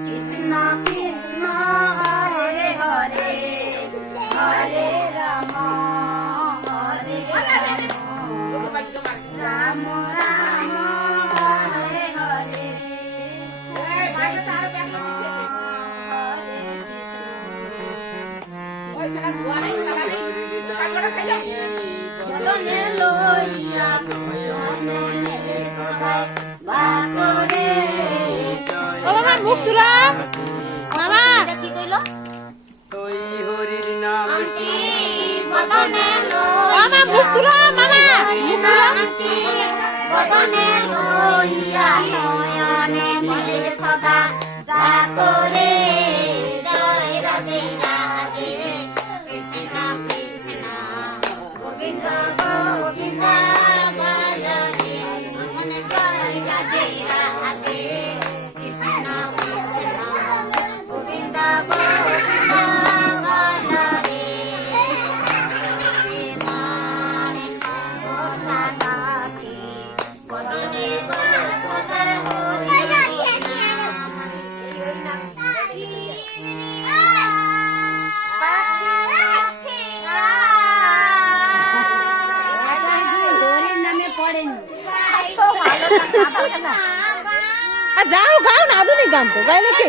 কৃষ্ণ কৃষ্ণ হরে হরে হরে রাম হরে রাম রাম হরে হরে বদনে লইয়া বদনে সবাই বাসরে ও মামা মুখ তুলা মামা কি কইলো ওই হরির নাম কি বদনে মামা মুখ তুলা মামা মুখ তুলা বদনে লইয়া নয়নে বলে সদা দাসরে জয় রাধে রাধে কৃষ্ণ কৃষ্ণ গোবিন্দ গোবিন্দ বলরে মন জয় রাধে রাধে কৃষ্ণ কৃষ্ণ গোবিন্দ গোবিন্দ বলরে মানে কথা কাকি বদনে সদা হরি যাও গাও না আধুনিক গান তো গাইলে কি